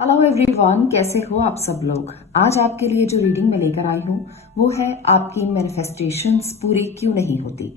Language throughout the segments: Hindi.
हेलो एवरीवन, कैसे हो आप सब लोग। आज आपके लिए जो रीडिंग मैं लेकर आई हूँ वो है आपकी मैनिफेस्टेशंस पूरी क्यों नहीं होती।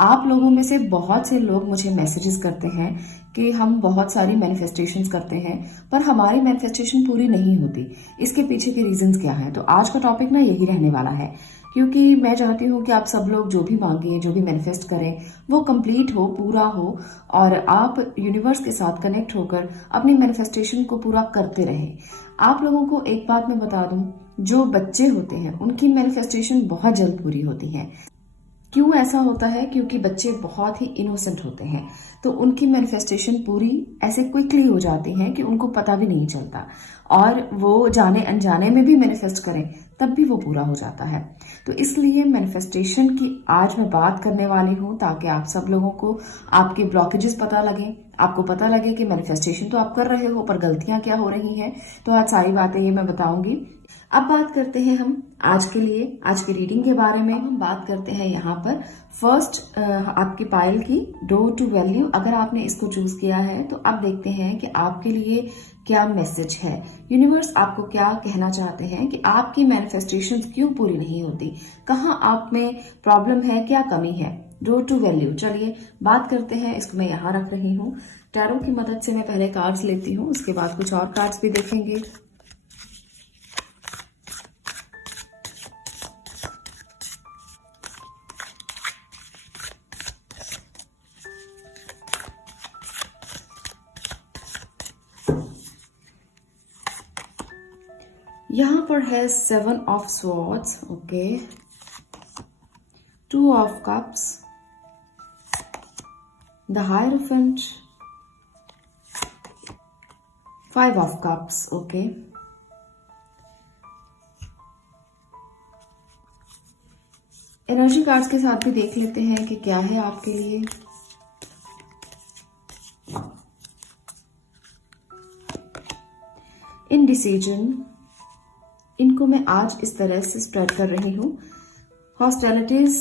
आप लोगों में से बहुत से लोग मुझे मैसेजेस करते हैं कि हम बहुत सारी मैनिफेस्टेशंस करते हैं पर हमारी मैनिफेस्टेशन पूरी नहीं होती। इसके पीछे के रीजंस क्या हैं, तो आज का टॉपिक ना यही रहने वाला है, क्योंकि मैं चाहती हूँ कि आप सब लोग जो भी मांगे, जो भी मैनिफेस्ट करें वो कंप्लीट हो, पूरा हो और आप यूनिवर्स के साथ कनेक्ट होकर अपनी मैनिफेस्टेशन को पूरा करते रहें। आप लोगों को एक बात मैं बता दूं, जो बच्चे होते हैं उनकी मैनिफेस्टेशन बहुत जल्द पूरी होती है। क्यों ऐसा होता है? क्योंकि बच्चे बहुत ही इनोसेंट होते हैं, तो उनकी मैनिफेस्टेशन पूरी ऐसे क्विकली हो जाती है कि उनको पता भी नहीं चलता, और वो जाने अनजाने में भी मैनिफेस्ट करें तब भी वो पूरा हो जाता है। तो इसलिए मैनिफेस्टेशन की आज मैं बात करने वाली हूँ, ताकि आप सब लोगों को आपके ब्लॉकेजेस पता लगे, आपको पता लगे कि मैनिफेस्टेशन तो आप कर रहे हो पर गलतियां क्या हो रही हैं। तो आज सारी बातें ये मैं बताऊंगी। अब बात करते हैं हम आज के लिए, आज की रीडिंग के बारे में। हम बात करते हैं यहाँ पर फर्स्ट आपकी पायल की डोर टू वैल्यू। अगर आपने इसको चूज किया है तो अब देखते हैं कि आपके लिए क्या मैसेज है, यूनिवर्स आपको क्या कहना चाहते हैं कि आपकी मैनिफेस्टेशंस क्यों पूरी नहीं होती, कहाँ आप में प्रॉब्लम है, क्या कमी है। डोर टू वैल्यू, चलिए बात करते हैं। इसको मैं यहाँ रख रही हूँ। टैरो की मदद से मैं पहले कार्ड्स लेती हूँ, उसके बाद कुछ और कार्ड्स भी देखेंगे। यहाँ पर है 7 of swords, okay, 2 of cups, the hierophant, 5 of cups, okay. Energy cards के साथ भी देख लेते हैं कि क्या है आपके लिए। इनडिसीजन, इनको मैं आज इस तरह से स्प्रेड कर रही हूं। Hostilities,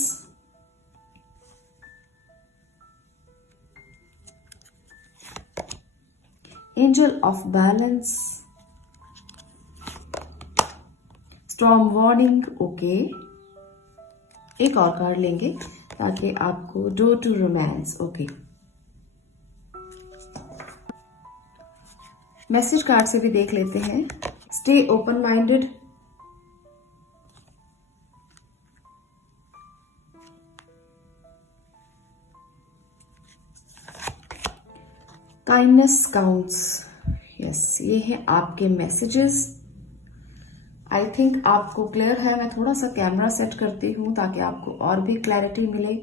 angel of balance, storm warning, okay. एक और कार्ड लेंगे ताकि आपको door to romance, okay. Message card से भी देख लेते हैं। Stay open minded, kindness counts, yes, ये है आपके मैसेजेस। आई थिंक आपको क्लियर है। मैं थोड़ा सा कैमरा सेट करती हूँ ताकि आपको और भी क्लैरिटी मिले।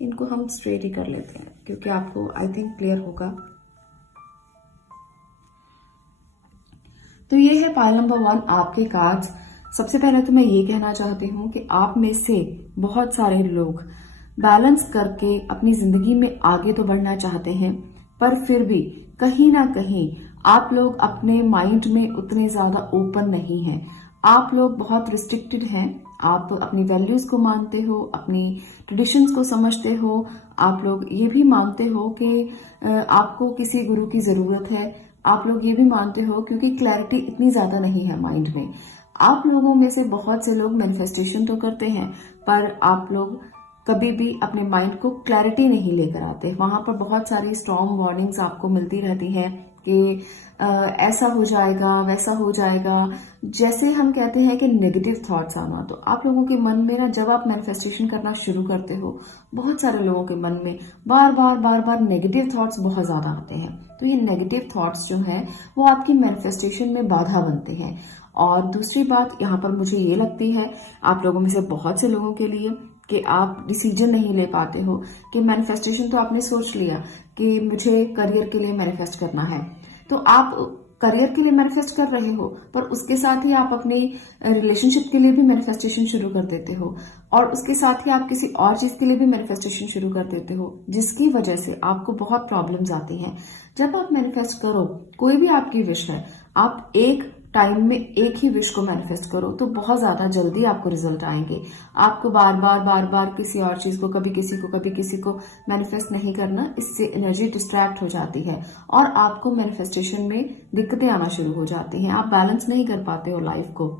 इनको हम स्ट्रेट ही कर लेते हैं क्योंकि आपको आई थिंक क्लियर होगा। तो ये है पाइल नंबर 1 आपके कार्ड्स। सबसे पहले तो मैं ये कहना चाहती हूँ कि आप में से बहुत सारे लोग बैलेंस करके अपनी जिंदगी में आगे तो बढ़ना चाहते हैं, पर फिर भी कहीं ना कहीं आप लोग अपने माइंड में उतने ज्यादा ओपन नहीं हैं। आप लोग बहुत रिस्ट्रिक्टेड हैं। आप अपनी वैल्यूज को मानते हो, अपनी ट्रेडिशंस को समझते हो। आप लोग ये भी मानते हो कि आपको किसी गुरु की जरूरत है। आप लोग ये भी मानते हो क्योंकि क्लैरिटी इतनी ज्यादा नहीं है माइंड में। आप लोगों में से बहुत से लोग मैनिफेस्टेशन तो करते हैं, पर आप लोग कभी भी अपने माइंड को क्लैरिटी नहीं लेकर आते। वहां पर बहुत सारी स्ट्रॉन्ग वार्निंग्स आपको मिलती रहती है कि ऐसा हो जाएगा, वैसा हो जाएगा। जैसे हम कहते हैं कि नेगेटिव थॉट्स आना, तो आप लोगों के मन में ना, जब आप मैनिफेस्टेशन करना शुरू करते हो, बहुत सारे लोगों के मन में बार बार नेगेटिव थॉट्स बहुत ज्यादा आते हैं। तो ये नेगेटिव थॉट्स जो हैं वो आपकी मैनिफेस्टेशन में बाधा बनते हैं। और दूसरी बात यहाँ पर मुझे ये लगती है, आप लोगों में से बहुत से लोगों के लिए, कि आप डिसीजन नहीं ले पाते हो कि मैनिफेस्टेशन तो आपने सोच लिया कि मुझे करियर के लिए मैनिफेस्ट करना है, तो आप करियर के लिए मैनिफेस्ट कर रहे हो, पर उसके साथ ही आप अपनी रिलेशनशिप के लिए भी मैनिफेस्टेशन शुरू कर देते हो, और उसके साथ ही आप किसी और चीज के लिए भी मैनिफेस्टेशन शुरू कर देते हो, जिसकी वजह से आपको बहुत प्रॉब्लम्स आती हैं। जब आप मैनिफेस्ट करो, कोई भी आपकी विश है, आप एक टाइम में एक ही विश को मैनिफेस्ट करो तो बहुत ज्यादा जल्दी आपको रिजल्ट आएंगे। आपको बार बार किसी और चीज को, कभी किसी को मैनिफेस्ट नहीं करना। इससे एनर्जी डिस्ट्रैक्ट हो जाती है और आपको मैनिफेस्टेशन में दिक्कतें आना शुरू हो जाती हैं। आप बैलेंस नहीं कर पाते हो लाइफ को।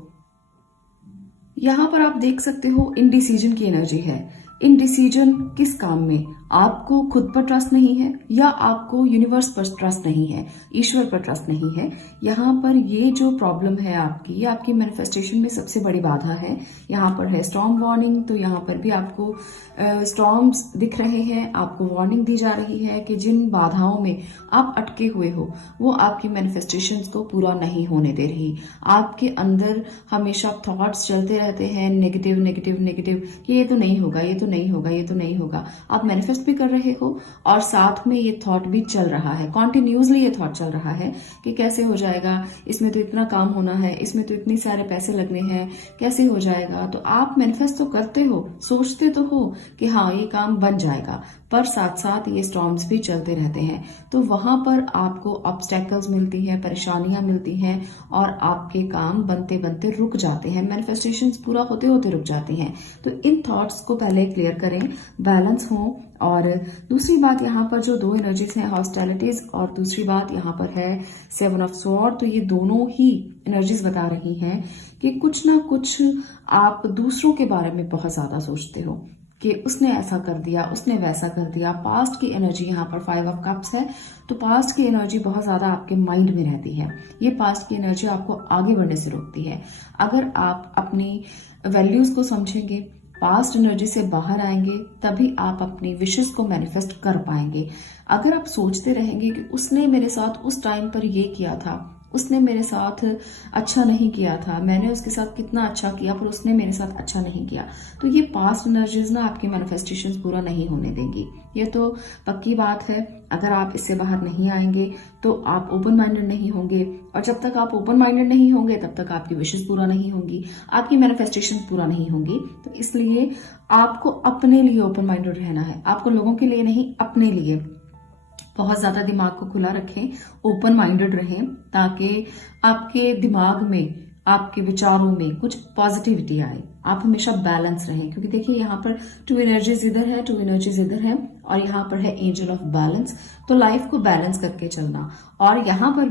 यहाँ पर आप देख सकते हो इनडिसीजन की एनर्जी है। इनडिसीजन किस काम में? आपको खुद पर ट्रस्ट नहीं है या आपको यूनिवर्स पर ट्रस्ट नहीं है, ईश्वर पर ट्रस्ट नहीं है। यहाँ पर ये जो प्रॉब्लम है आपकी, ये आपकी मैनिफेस्टेशन में सबसे बड़ी बाधा है। यहाँ पर है स्टॉर्म वार्निंग, तो यहाँ पर भी आपको स्टॉर्म्स दिख रहे हैं। आपको वार्निंग दी जा रही है कि जिन बाधाओं में आप अटके हुए हो वो आपकी मैनिफेस्टेशंस को पूरा नहीं होने दे रही। आपके अंदर हमेशा थॉट्स चलते रहते हैं नेगेटिव नेगेटिव नेगेटिव कि ये तो नहीं होगा, ये तो नहीं होगा, ये तो नहीं होगा। आप मैनिफेस्ट भी कर रहे हो और साथ में ये थॉट भी चल रहा है, कॉन्टिन्यूसली ये थॉट चल रहा है कि कैसे हो जाएगा, इसमें तो इतना काम होना है, इसमें तो इतने सारे पैसे लगने हैं, कैसे हो जाएगा। तो आप मैनिफेस्ट तो करते हो, सोचते तो हो कि हाँ ये काम बन जाएगा, पर साथ साथ ये स्टॉर्म्स भी चलते रहते हैं। तो वहां पर आपको ऑब्स्टेकल्स मिलती हैं, परेशानियां मिलती हैं और आपके काम बनते बनते रुक जाते हैं, मैनिफेस्टेशंस पूरा होते होते रुक जाते हैं। तो इन थॉट्स को पहले क्लियर करें, बैलेंस हो। और दूसरी बात यहाँ पर जो दो एनर्जीज हैं, हॉस्टिलिटीज, और दूसरी बात यहाँ पर है 7 ऑफ स्वॉर्ड। तो ये दोनों ही एनर्जीज बता रही हैं कि कुछ ना कुछ आप दूसरों के बारे में बहुत ज्यादा सोचते हो कि उसने ऐसा कर दिया, उसने वैसा कर दिया। पास्ट की एनर्जी यहाँ पर 5 ऑफ कप्स है, तो पास्ट की एनर्जी बहुत ज्यादा आपके माइंड में रहती है। ये पास्ट की एनर्जी आपको आगे बढ़ने से रोकती है। अगर आप अपनी वैल्यूज को समझेंगे, पास्ट एनर्जी से बाहर आएंगे, तभी आप अपनी विशेस को मैनिफेस्ट कर पाएंगे। अगर आप सोचते रहेंगे कि उसने मेरे साथ उस टाइम पर ये किया था, उसने मेरे साथ अच्छा नहीं किया था, मैंने उसके साथ कितना अच्छा किया पर उसने मेरे साथ अच्छा नहीं किया, तो ये पास्ट एनर्जीज ना आपकी मैनिफेस्टेशंस पूरा नहीं होने देंगी। ये तो पक्की बात है। अगर आप इससे बाहर नहीं आएंगे तो आप ओपन माइंडेड नहीं होंगे, और जब तक आप ओपन माइंडेड नहीं होंगे तब तक आपकी विशेस पूरा नहीं होंगी, आपकी मैनिफेस्टेशन पूरा नहीं होंगी। तो इसलिए आपको अपने लिए ओपन माइंडेड रहना है, आपको लोगों के लिए नहीं, अपने लिए। बहुत ज्यादा दिमाग को खुला रखें, ओपन माइंडेड रहें, ताकि आपके दिमाग में, आपके विचारों में कुछ पॉजिटिविटी आए। आप हमेशा बैलेंस रहें, क्योंकि देखिए यहाँ पर 2 एनर्जीज इधर है, 2 एनर्जीज इधर है, और यहाँ पर है एंजल ऑफ बैलेंस। तो लाइफ को बैलेंस करके चलना। और यहाँ पर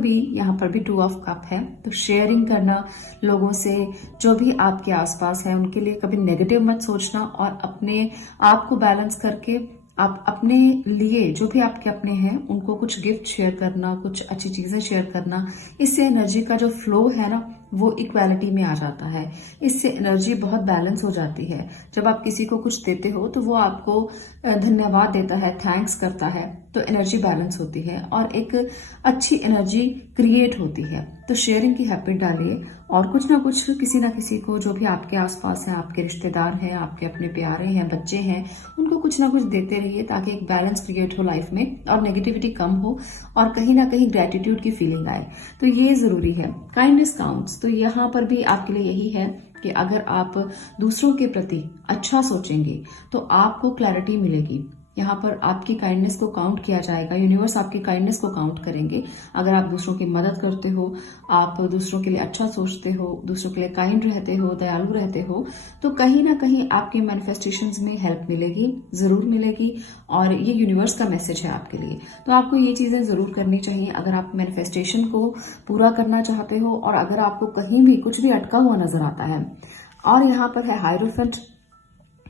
भी 2 ऑफ कप है, तो शेयरिंग करना लोगों से, जो भी आपके आसपास है उनके लिए कभी नेगेटिव मत सोचना, और अपने आप को बैलेंस करके आप अपने लिए, जो भी आपके अपने हैं, उनको कुछ गिफ्ट शेयर करना, कुछ अच्छी चीजें शेयर करना। इससे एनर्जी का जो फ्लो है ना, वो इक्वालिटी में आ जाता है। इससे एनर्जी बहुत बैलेंस हो जाती है। जब आप किसी को कुछ देते हो तो वो आपको धन्यवाद देता है, थैंक्स करता है, तो एनर्जी बैलेंस होती है और एक अच्छी एनर्जी क्रिएट होती है। तो शेयरिंग की हैबिट डालिए, और कुछ ना कुछ किसी ना किसी को, जो भी आपके आसपास है, आपके रिश्तेदार हैं, आपके अपने प्यारे हैं, बच्चे हैं, उनको कुछ ना कुछ देते रहिए, ताकि एक बैलेंस क्रिएट हो लाइफ में और नेगेटिविटी कम हो और कहीं ना कहीं ग्रेटिट्यूड की फीलिंग आए। तो ये जरूरी है। Kindness counts. तो यहाँ पर भी आपके लिए यही है कि अगर आप दूसरों के प्रति अच्छा सोचेंगे तो आपको क्लैरिटी मिलेगी। यहाँ पर आपकी काइंडनेस को काउंट किया जाएगा, यूनिवर्स आपकी काइंडनेस को काउंट करेंगे। अगर आप दूसरों की मदद करते हो, आप दूसरों के लिए अच्छा सोचते हो, दूसरों के लिए काइंड रहते हो, दयालु रहते हो, तो कहीं ना कहीं आपके मैनिफेस्टेशंस में हेल्प मिलेगी, जरूर मिलेगी। और ये यूनिवर्स का मैसेज है आपके लिए। तो आपको ये चीजें जरूर करनी चाहिए अगर आप मैनिफेस्टेशन को पूरा करना चाहते हो, और अगर आपको कहीं भी कुछ भी अटका हुआ नजर आता है। और यहाँ पर है हायरोफेंट।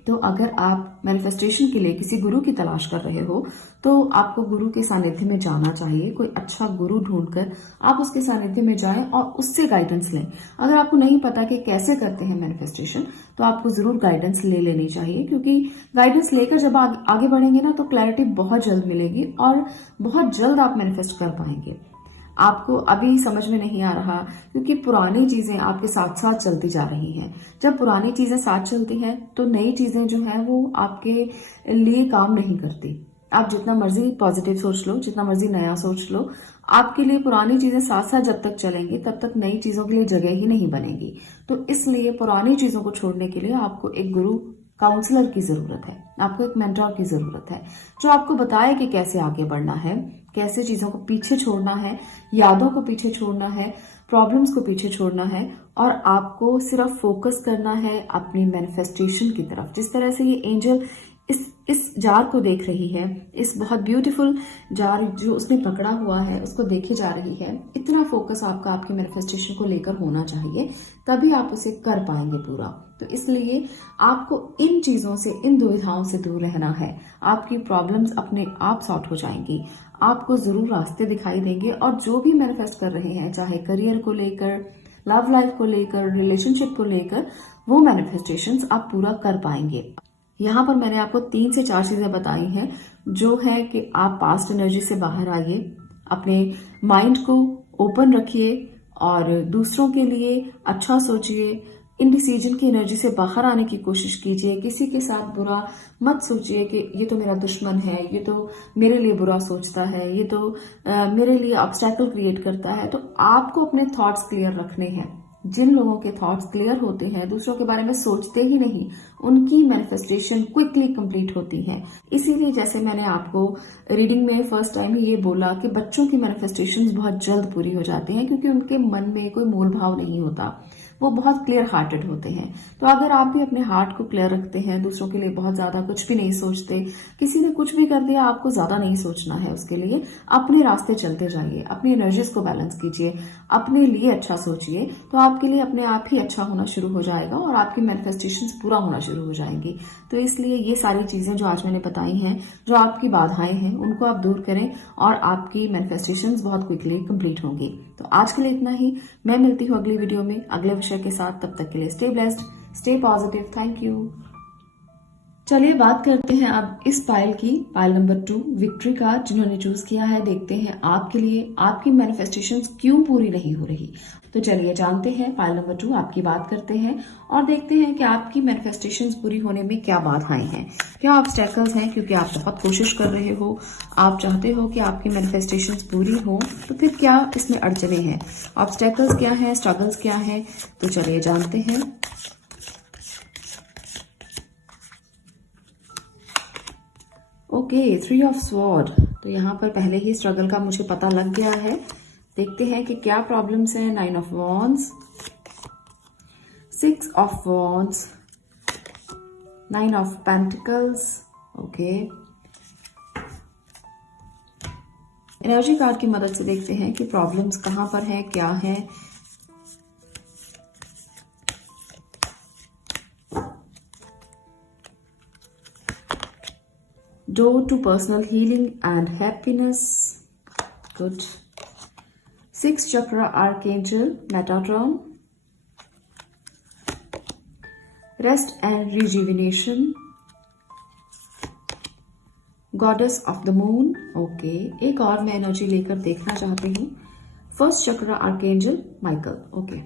तो अगर आप मैनिफेस्टेशन के लिए किसी गुरु की तलाश कर रहे हो तो आपको गुरु के सानिध्य में जाना चाहिए। कोई अच्छा गुरु ढूंढकर आप उसके सानिध्य में जाएं और उससे गाइडेंस लें। अगर आपको नहीं पता कि कैसे करते हैं मैनिफेस्टेशन, तो आपको जरूर गाइडेंस ले लेनी चाहिए, क्योंकि गाइडेंस लेकर जब आगे बढ़ेंगे ना, तो क्लैरिटी बहुत जल्द मिलेगी और बहुत जल्द आप मैनिफेस्ट कर पाएंगे। आपको अभी समझ में नहीं आ रहा, क्योंकि पुरानी चीजें आपके साथ साथ चलती जा रही हैं। जब पुरानी चीजें साथ चलती हैं तो नई चीजें जो हैं वो आपके लिए काम नहीं करती। आप जितना मर्जी पॉजिटिव सोच लो, जितना मर्जी नया सोच लो, आपके लिए पुरानी चीजें साथ साथ जब तक चलेंगी तब तक नई चीजों के लिए जगह ही नहीं बनेगी। तो इसलिए पुरानी चीजों को छोड़ने के लिए आपको एक गुरु, काउंसलर की जरूरत है, आपको एक मेंटोर की जरूरत है, जो आपको बताए कि कैसे आगे बढ़ना है, कैसे चीजों को पीछे छोड़ना है, यादों को पीछे छोड़ना है, प्रॉब्लम्स को पीछे छोड़ना है और आपको सिर्फ फोकस करना है अपनी मैनिफेस्टेशन की तरफ। जिस तरह से ये एंजल इस जार को देख रही है, इस बहुत ब्यूटीफुल जार जो उसने पकड़ा हुआ है उसको देखे जा रही है, इतना फोकस आपका आपके मैनिफेस्टेशन को लेकर होना चाहिए, तभी आप उसे कर पाएंगे पूरा। तो इसलिए आपको इन चीजों से, इन दुविधाओं से दूर रहना है। आपकी प्रॉब्लम्स अपने आप सॉर्ट हो जाएंगी, आपको जरूर रास्ते दिखाई देंगे। और जो भी मैनिफेस्ट कर रहे हैं, चाहे करियर को लेकर, लव लाइफ को लेकर, रिलेशनशिप को लेकर, वो मैनिफेस्टेशंस आप पूरा कर पाएंगे। यहाँ पर मैंने आपको 3 से 4 चीजें बताई हैं, जो है कि आप पास्ट एनर्जी से बाहर आइए, अपने माइंड को ओपन रखिए और दूसरों के लिए अच्छा सोचिए, इनडिसीजन की एनर्जी से बाहर आने की कोशिश कीजिए। किसी के साथ बुरा मत सोचिए कि ये तो मेरा दुश्मन है, ये तो मेरे लिए बुरा सोचता है, ये तो मेरे लिए ऑब्स्टैकल क्रिएट करता है। तो आपको अपने थॉट्स क्लियर रखने हैं। जिन लोगों के थॉट्स क्लियर होते हैं, दूसरों के बारे में सोचते ही नहीं, उनकी मैनिफेस्टेशन क्विकली कंप्लीट होती है। इसीलिए जैसे मैंने आपको रीडिंग में फर्स्ट टाइम ये बोला कि बच्चों की मैनिफेस्टेशंस बहुत जल्द पूरी हो जाती हैं, क्योंकि उनके मन में कोई मोल भाव नहीं होता, वो बहुत क्लियर हार्टेड होते हैं। तो अगर आप भी अपने हार्ट को क्लियर रखते हैं, दूसरों के लिए बहुत ज्यादा कुछ भी नहीं सोचते, किसी ने कुछ भी कर दिया आपको ज्यादा नहीं सोचना है उसके लिए, अपने रास्ते चलते जाइए, अपनी एनर्जीज को बैलेंस कीजिए, अपने लिए अच्छा सोचिए, तो आपके लिए अपने आप ही अच्छा होना शुरू हो जाएगा और आपकी मैनिफेस्टेशंस पूरा होना शुरू हो जाएंगी। तो इसलिए ये सारी चीजें जो आज मैंने बताई हैं, जो आपकी बाधाएं हैं, उनको आप दूर करें और आपकी मैनिफेस्टेशंस बहुत क्विकली कंप्लीट होंगी। तो आज के लिए इतना ही। मैं मिलती हूँ अगली वीडियो में अगले विषय के साथ। तब तक के लिए stay blessed, stay positive. Thank you. चलिए बात करते हैं अब इस पाइल की, पाइल नंबर 2 विक्ट्री कार्ड जिन्होंने चूज किया है। देखते हैं आपके लिए आपकी मैनिफेस्टेशंस क्यों पूरी नहीं हो रही। तो चलिए जानते हैं, पाइल नंबर 2 आपकी बात करते हैं और देखते हैं कि आपकी मैनिफेस्टेशंस पूरी होने में क्या बाधाएं हैं, क्या ऑब्स्टैकल्स हैं। क्योंकि आप बहुत कोशिश कर रहे हो, आप चाहते हो कि आपकी मैनिफेस्टेशंस पूरी हो, तो फिर क्या इसमें अड़चने हैं, ऑब्स्टैकल्स क्या हैं, स्ट्रगल्स क्या हैं। तो चलिए जानते हैं। Okay, 3 of sword. तो यहाँ पर पहले ही स्ट्रगल का मुझे पता लग गया है। देखते हैं कि क्या प्रॉब्लम्स हैं। 9 of wands, 6 of wands, 9 of pentacles. Okay, energy card की मदद से देखते हैं कि प्रॉब्लम्स कहाँ पर है, क्या है। Door to personal healing and happiness. Good. 6 chakra archangel Metatron. Rest and rejuvenation. Goddess of the moon. Okay. एक और मैं एनर्जी लेकर देखना चाहती हूँ। फर्स्ट चक्र आर्केंजल माइकल। ओके,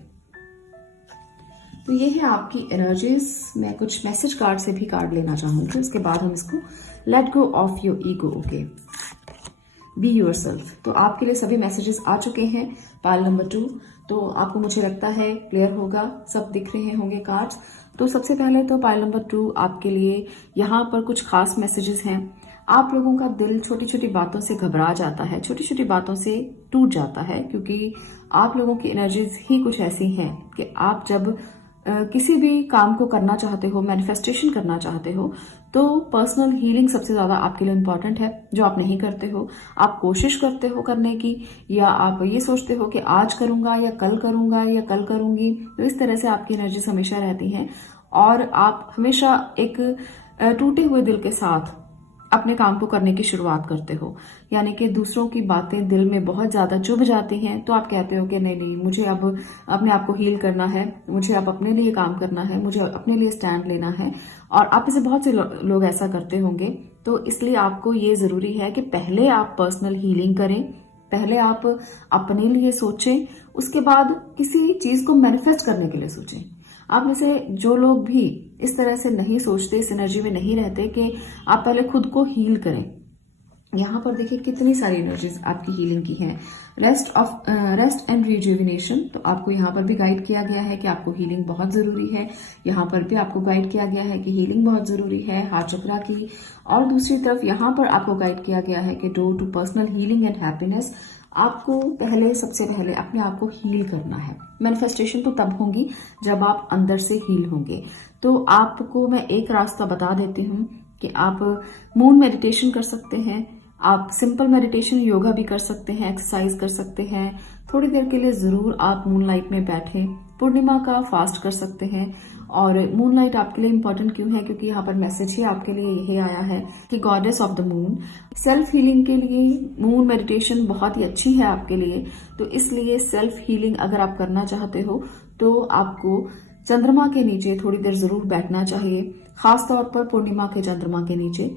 तो ये है आपकी एनर्जीज। मैं कुछ मैसेज कार्ड से भी कार्ड लेना चाहूंगी, उसके बाद हम इसको let go of your ego. Okay, be yourself. तो आपके लिए सभी मैसेजेस आ चुके हैं पाइल नंबर 2। तो आपको मुझे लगता है क्लियर होगा, सब दिख रहे होंगे कार्ड्स। तो सबसे पहले तो पाइल नंबर 2 आपके लिए यहाँ पर कुछ खास मैसेजेस हैं। आप लोगों का दिल छोटी छोटी बातों से घबरा जाता है, छोटी छोटी बातों से टूट जाता है, क्योंकि आप लोगों की एनर्जीज ही कुछ ऐसी हैं कि आप जब किसी भी काम को करना चाहते हो, मैनिफेस्टेशन करना चाहते हो, तो पर्सनल हीलिंग सबसे ज्यादा आपके लिए इम्पोर्टेंट है, जो आप नहीं करते हो। आप कोशिश करते हो करने की, या आप ये सोचते हो कि आज करूंगा या कल करूंगा या कल करूंगी। तो इस तरह से आपकी एनर्जीज हमेशा रहती हैं और आप हमेशा एक टूटे हुए दिल के साथ अपने काम को करने की शुरुआत करते हो। यानी कि दूसरों की बातें दिल में बहुत ज्यादा चुभ जाती हैं, तो आप कहते हो कि नहीं नहीं, मुझे अब अपने आप को हील करना है, मुझे अब अपने लिए काम करना है, मुझे अपने लिए स्टैंड लेना है। और आप में से बहुत से लोग ऐसा करते होंगे। तो इसलिए आपको ये जरूरी है कि पहले आप पर्सनल हीलिंग करें, पहले आप अपने लिए सोचें, उसके बाद किसी चीज को मैनिफेस्ट करने के लिए सोचें। आप में से जो लोग भी इस तरह से नहीं सोचते, इस एनर्जी में नहीं रहते कि आप पहले खुद को हील करें। यहाँ पर देखिए कितनी सारी एनर्जीज आपकी हीलिंग की हैं। Rest and rejuvenation. तो आपको यहाँ पर भी गाइड किया गया है कि आपको हीलिंग बहुत जरूरी है। यहाँ पर भी आपको गाइड किया गया है कि हीलिंग बहुत जरूरी है हार्ट चक्रा की। और दूसरी तरफ यहाँ पर आपको गाइड किया गया है कि door to personal healing and happiness. आपको सबसे पहले अपने आप को हील करना है। मैनिफेस्टेशन तो तब होंगी जब आप अंदर से हील होंगे। तो आपको मैं एक रास्ता बता देती हूँ कि आप मून मेडिटेशन कर सकते हैं, आप सिंपल मेडिटेशन योगा भी कर सकते हैं, एक्सरसाइज कर सकते हैं। थोड़ी देर के लिए जरूर आप मूनलाइट में बैठें, पूर्णिमा का फास्ट कर सकते हैं। और मूनलाइट आपके लिए इंपॉर्टेंट क्यों है? क्योंकि यहाँ पर मैसेज ही आपके लिए यही आया है कि goddess of the moon. Self healing के लिए मून मेडिटेशन बहुत ही अच्छी है आपके लिए। तो इसलिए सेल्फ हीलिंग अगर आप करना चाहते हो तो आपको चंद्रमा के नीचे थोड़ी देर जरूर बैठना चाहिए, खासतौर पर पूर्णिमा के चंद्रमा के नीचे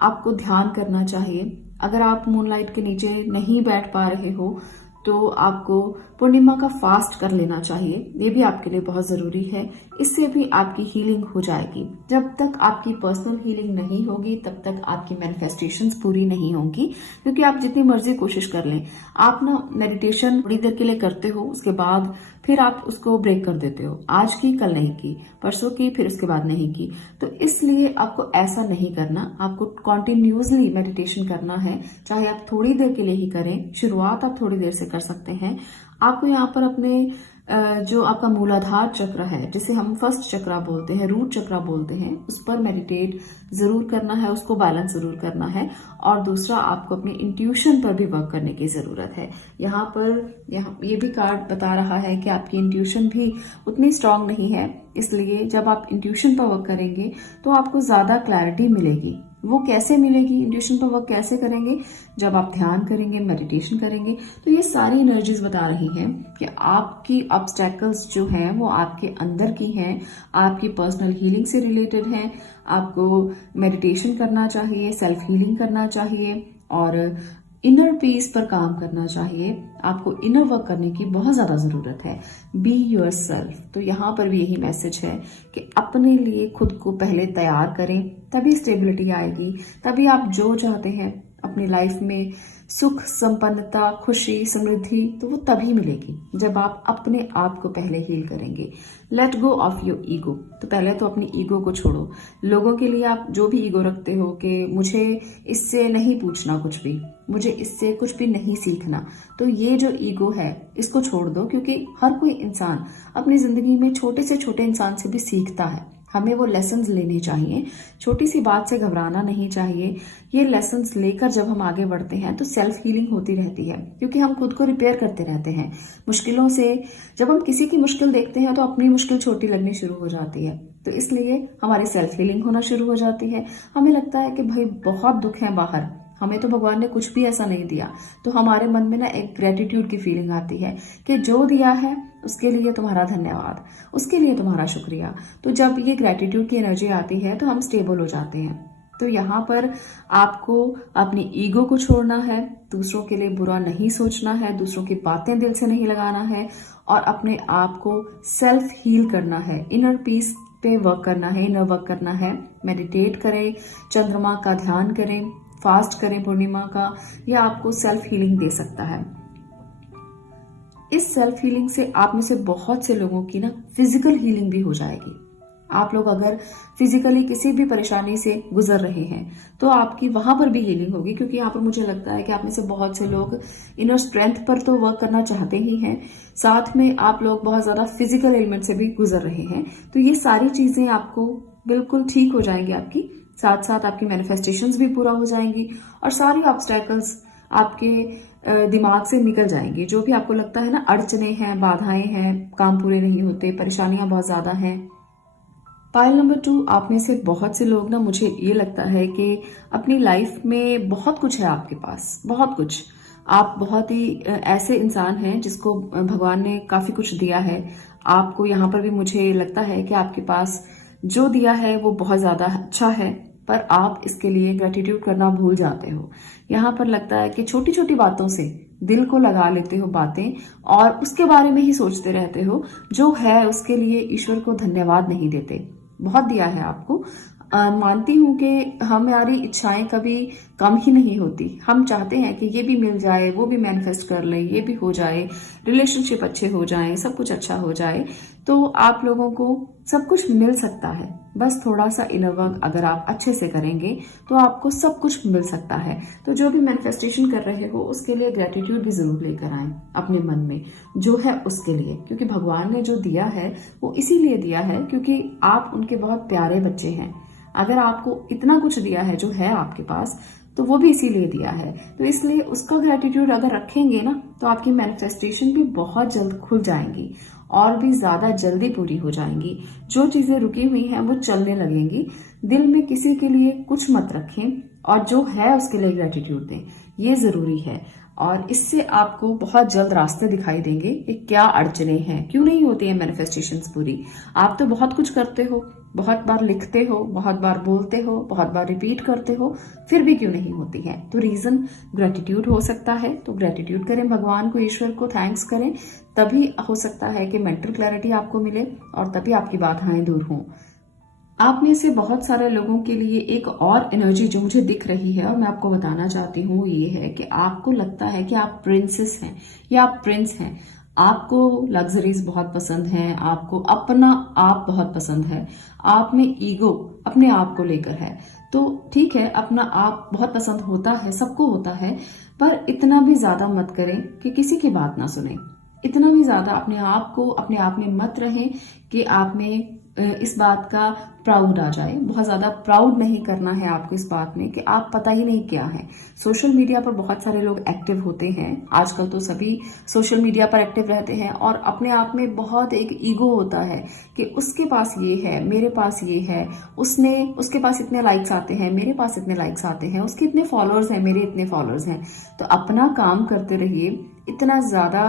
आपको ध्यान करना चाहिए। अगर आप मूनलाइट के नीचे नहीं बैठ पा रहे हो तो आपको पूर्णिमा का फास्ट कर लेना चाहिए, ये भी आपके लिए बहुत जरूरी है। इससे भी आपकी हीलिंग हो जाएगी। जब तक आपकी पर्सनल हीलिंग नहीं होगी तब तक आपकी मैनिफेस्टेशंस पूरी नहीं होंगी, क्योंकि आप जितनी मर्जी कोशिश कर लें, आप ना मेडिटेशन थोड़ी देर के लिए करते हो, उसके बाद फिर आप उसको ब्रेक कर देते हो। आज की कल नहीं की, परसों की फिर उसके बाद नहीं की। तो इसलिए आपको ऐसा नहीं करना, आपको कॉन्टिन्यूसली मेडिटेशन करना है, चाहे आप थोड़ी देर के लिए ही करें। शुरुआत आप थोड़ी देर से कर सकते हैं। आपको यहाँ पर अपने जो आपका मूलाधार चक्र है, जिसे हम फर्स्ट चक्रा बोलते हैं, रूट चक्रा बोलते हैं, उस पर मेडिटेट जरूर करना है, उसको बैलेंस जरूर करना है। और दूसरा, आपको अपने इंट्यूशन पर भी वर्क करने की जरूरत है। यहाँ ये भी कार्ड बता रहा है कि आपकी इंट्यूशन भी उतनी स्ट्रांग नहीं है, इसलिए जब आप इंट्यूशन पर वर्क करेंगे तो आपको ज्यादा क्लैरिटी मिलेगी। वो कैसे मिलेगी? इंट्यूशन पर वर्क कैसे करेंगे? जब आप ध्यान करेंगे, मेडिटेशन करेंगे। तो ये सारी एनर्जीज बता रही हैं कि आपकी ऑब्स्टेकल्स जो हैं वो आपके अंदर की हैं, आपकी पर्सनल हीलिंग से रिलेटेड हैं। आपको मेडिटेशन करना चाहिए, सेल्फ हीलिंग करना चाहिए और इनर पीस पर काम करना चाहिए। आपको इनर वर्क करने की बहुत ज्यादा जरूरत है। Be your self. तो यहाँ पर भी यही मैसेज है कि अपने लिए खुद को पहले तैयार करें, तभी स्टेबिलिटी आएगी, तभी आप जो चाहते हैं अपनी लाइफ में, सुख, संपन्नता, खुशी, समृद्धि, तो वो तभी मिलेगी जब आप अपने आप को पहले हील करेंगे। Let go of your ego. तो पहले तो अपनी ईगो को छोड़ो। लोगों के लिए आप जो भी ईगो रखते हो कि मुझे इससे नहीं पूछना कुछ भी, मुझे इससे कुछ भी नहीं सीखना, तो ये जो ईगो है इसको छोड़ दो। क्योंकि हर कोई इंसान अपनी जिंदगी में छोटे से छोटे इंसान से भी सीखता है। हमें वो लेसन्स लेने चाहिए, छोटी सी बात से घबराना नहीं चाहिए। ये लेसन्स लेकर जब हम आगे बढ़ते हैं तो सेल्फ हीलिंग होती रहती है, क्योंकि हम खुद को रिपेयर करते रहते हैं मुश्किलों से। जब हम किसी की मुश्किल देखते हैं तो अपनी मुश्किल छोटी लगनी शुरू हो जाती है, तो इसलिए हमारी सेल्फ हीलिंग होना शुरू हो जाती है। हमें लगता है कि भाई बहुत दुख है बाहर, हमें तो भगवान ने कुछ भी ऐसा नहीं दिया, तो हमारे मन में ना एक ग्रेटिट्यूड की फीलिंग आती है कि जो दिया है उसके लिए तुम्हारा धन्यवाद, उसके लिए तुम्हारा शुक्रिया। तो जब ये ग्रेटिट्यूड की एनर्जी आती है तो हम स्टेबल हो जाते हैं। तो यहाँ पर आपको अपनी ईगो को छोड़ना है, दूसरों के लिए बुरा नहीं सोचना है, दूसरों की बातें दिल से नहीं लगाना है और अपने आप को सेल्फ हील करना है, इनर पीस पे वर्क करना है, इनर वर्क करना है। मेडिटेट करें, चंद्रमा का ध्यान करें, फास्ट करें पूर्णिमा का, यह आपको सेल्फ हीलिंग दे सकता है। इस सेल्फ हीलिंग से आप में से बहुत से लोगों की ना फिजिकल हीलिंग भी हो जाएगी। आप लोग अगर फिजिकली किसी भी परेशानी से गुजर रहे हैं तो आपकी वहां पर भी हीलिंग होगी, क्योंकि यहाँ पर मुझे लगता है कि आप में से बहुत से लोग इनर स्ट्रेंथ पर तो वर्क करना चाहते ही हैं, साथ में आप लोग बहुत ज्यादा फिजिकल एलिमेंट से भी गुजर रहे हैं। तो ये सारी चीजें आपको बिल्कुल ठीक हो जाएंगी आपकी, साथ साथ आपकी मैनिफेस्टेशंस भी पूरा हो जाएंगी और सारी ऑब्स्टेकल्स आपके दिमाग से निकल जाएंगे। जो भी आपको लगता है ना अड़चने हैं, बाधाएं हैं, काम पूरे नहीं होते, परेशानियां बहुत ज्यादा हैं। पाइल नंबर 2, आप में से बहुत से लोग ना, मुझे ये लगता है कि अपनी लाइफ में बहुत कुछ है आपके पास, बहुत कुछ। आप बहुत ही ऐसे इंसान हैं जिसको भगवान ने काफी कुछ दिया है। आपको यहाँ पर भी मुझे लगता है कि आपके पास जो दिया है वो बहुत ज्यादा अच्छा है, पर आप इसके लिए ग्रेटिट्यूड करना भूल जाते हो। यहाँ पर लगता है कि छोटी छोटी बातों से दिल को लगा लेते हो बातें और उसके बारे में ही सोचते रहते हो, जो है उसके लिए ईश्वर को धन्यवाद नहीं देते। बहुत दिया है आपको, मानती हूँ कि हमारी इच्छाएं कभी कम ही नहीं होती। हम चाहते हैं कि ये भी मिल जाए, वो भी मैनिफेस्ट कर ले, ये भी हो जाए, रिलेशनशिप अच्छे हो जाए, सब कुछ अच्छा हो जाए। तो आप लोगों को सब कुछ मिल सकता है। बस थोड़ा सा इनर वर्क अगर आप अच्छे से करेंगे तो आपको सब कुछ मिल सकता है। तो जो भी मैनिफेस्टेशन कर रहे हो उसके लिए ग्रेटिट्यूड भी जरूर लेकर आए अपने मन में जो है उसके लिए, क्योंकि भगवान ने जो दिया है वो इसीलिए दिया है क्योंकि आप उनके बहुत प्यारे बच्चे हैं। अगर आपको इतना कुछ दिया है जो है आपके पास तो वो भी इसीलिए दिया है। तो इसलिए उसका ग्रेटिट्यूड अगर रखेंगे ना तो आपकी मैनिफेस्टेशन भी बहुत जल्द खुल जाएंगी और भी ज्यादा जल्दी पूरी हो जाएंगी। जो चीजें रुकी हुई हैं वो चलने लगेंगी। दिल में किसी के लिए कुछ मत रखें और जो है उसके लिए ग्रेटिट्यूड दें, ये जरूरी है। और इससे आपको बहुत जल्द रास्ते दिखाई देंगे कि क्या अड़चने हैं, क्यों नहीं होती है मैनिफेस्टेशंस पूरी। आप तो बहुत कुछ करते हो, बहुत बार लिखते हो, बहुत बार बोलते हो, बहुत बार रिपीट करते हो, फिर भी क्यों नहीं होती है। तो रीजन ग्रेटिट्यूड हो सकता है। तो ग्रेटिट्यूड करें, भगवान को, ईश्वर को थैंक्स करें, तभी हो सकता है कि मेंटल क्लैरिटी आपको मिले और तभी आपकी बाधाएं दूर हों। आप में से बहुत सारे लोगों के लिए एक और एनर्जी जो मुझे दिख रही है और मैं आपको बताना चाहती हूँ ये है कि आपको लगता है कि आप प्रिंसेस हैं या आप प्रिंस हैं। आपको लग्जरीज बहुत पसंद हैं, आपको अपना आप बहुत पसंद है, आप में ईगो अपने आप को लेकर है। तो ठीक है, अपना आप बहुत पसंद होता है, सबको होता है, पर इतना भी ज्यादा मत करें कि किसी की बात ना सुने। इतना भी ज्यादा अपने आप को अपने आप में मत रहें कि आप में इस बात का प्राउड आ जाए। बहुत ज्यादा प्राउड नहीं करना है आपको इस बात में कि आप पता ही नहीं क्या है। सोशल मीडिया पर बहुत सारे लोग एक्टिव होते हैं, आजकल तो सभी सोशल मीडिया पर एक्टिव रहते हैं और अपने आप में बहुत एक ईगो होता है कि उसके पास ये है, मेरे पास ये है, उसके पास इतने लाइक्स आते हैं, मेरे पास इतने लाइक्स आते हैं, उसके इतने फॉलोअर्स हैं, मेरे इतने फॉलोअर्स हैं। तो अपना काम करते रहिए। इतना ज्यादा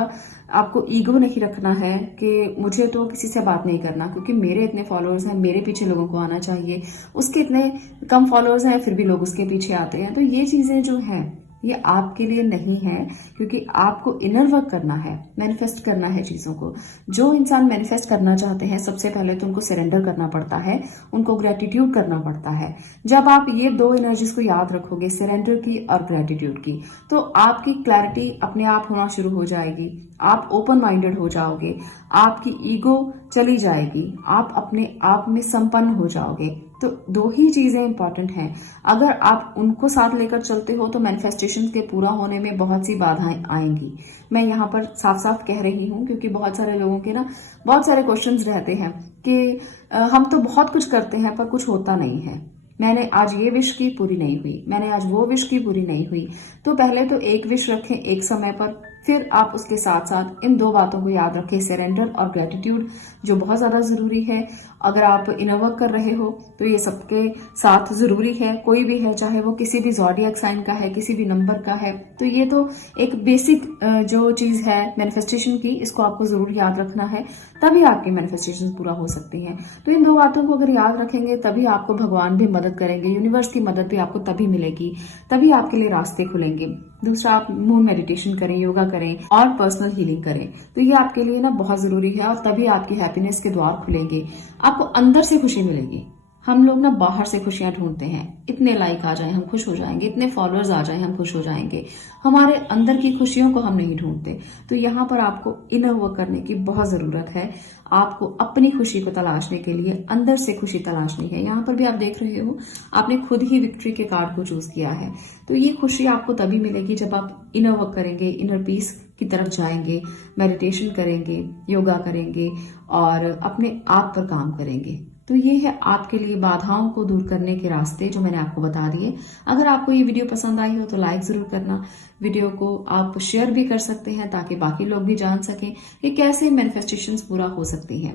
आपको ईगो नहीं रखना है कि मुझे तो किसी से बात नहीं करना क्योंकि मेरे इतने फॉलोअर्स हैं, मेरे पीछे लोगों को आना चाहिए, उसके इतने कम फॉलोअर्स हैं फिर भी लोग उसके पीछे आते हैं। तो ये चीजें जो हैं ये आपके लिए नहीं है, क्योंकि आपको इनर वर्क करना है, मैनिफेस्ट करना है चीजों को। जो इंसान मैनिफेस्ट करना चाहते हैं सबसे पहले तो उनको सरेंडर करना पड़ता है, उनको ग्रेटिट्यूड करना पड़ता है। जब आप ये दो एनर्जीज को याद रखोगे, सरेंडर की और ग्रेटिट्यूड की, तो आपकी क्लैरिटी अपने आप होना शुरू हो जाएगी। आप ओपन माइंडेड हो जाओगे, आपकी ईगो चली जाएगी, आप अपने आप में संपन्न हो जाओगे। तो दो ही चीजें इंपॉर्टेंट हैं। अगर आप उनको साथ लेकर चलते हो तो मैनिफेस्टेशन के पूरा होने में बहुत सी बाधाएं आएंगी। मैं यहाँ पर साफ साफ कह रही हूँ क्योंकि बहुत सारे लोगों के ना बहुत सारे क्वेश्चंस रहते हैं कि हम तो बहुत कुछ करते हैं पर कुछ होता नहीं है। मैंने आज ये विश की, पूरी नहीं हुई, मैंने आज वो विश की, पूरी नहीं हुई। तो पहले तो एक विश रखें एक समय पर, फिर आप उसके साथ साथ इन दो बातों को याद रखें, सरेंडर और ग्रेटिट्यूड, जो बहुत ज्यादा जरूरी है। अगर आप इनर वर्क कर रहे हो तो ये सबके साथ जरूरी है, कोई भी है, चाहे वो किसी भी ज़ोडिएक साइन का है, किसी भी नंबर का है। तो ये तो एक बेसिक जो चीज है मैनिफेस्टेशन की, इसको आपको जरूर याद रखना है, तभी आपकी मैनिफेस्टेशन पूरा हो सकती है। तो इन दो बातों को अगर याद रखेंगे तभी आपको भगवान भी मदद करेंगे, यूनिवर्स की मदद भी आपको तभी मिलेगी, तभी आपके लिए रास्ते खुलेंगे। दूसरा, आप मून मेडिटेशन करें, योगा करें और पर्सनल हीलिंग करें। तो ये आपके लिए ना बहुत जरूरी है और तभी आपकी हैप्पीनेस के द्वार खुलेंगे, आपको अंदर से खुशी मिलेगी। हम लोग ना बाहर से खुशियां ढूंढते हैं, इतने लाइक आ जाए हम खुश हो जाएंगे, इतने फॉलोअर्स आ जाए हम खुश हो जाएंगे, हमारे अंदर की खुशियों को हम नहीं ढूंढते। तो यहाँ पर आपको इनर वर्क करने की बहुत जरूरत है। आपको अपनी खुशी को तलाशने के लिए अंदर से खुशी तलाशनी है। यहाँ पर भी आप देख रहे हो, आपने खुद ही विक्ट्री के कार्ड को चूज किया है। तो ये खुशी आपको तभी मिलेगी जब आप इनर वर्क करेंगे, इनर पीस की तरफ जाएंगे, मेडिटेशन करेंगे, योगा करेंगे और अपने आप पर काम करेंगे। तो ये है आपके लिए बाधाओं को दूर करने के रास्ते जो मैंने आपको बता दिए। अगर आपको ये वीडियो पसंद आई हो तो लाइक जरूर करना। वीडियो को आप शेयर भी कर सकते हैं ताकि बाकी लोग भी जान सकें कि कैसे मैनिफेस्टेशंस पूरा हो सकती हैं।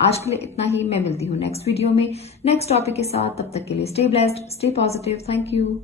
आज के लिए इतना ही। मैं मिलती हूँ नेक्स्ट वीडियो में नेक्स्ट टॉपिक के साथ। तब तक के लिए stay blessed, stay positive. Thank you.